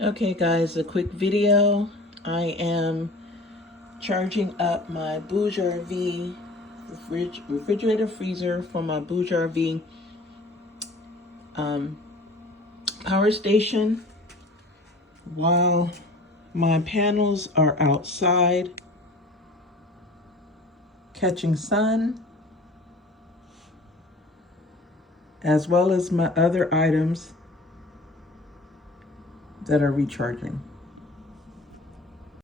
Okay guys, a quick video. I am charging up my Bouge RV refrigerator freezer for my Bouge RV power station while my panels are outside catching sun, as well as my other items that are recharging.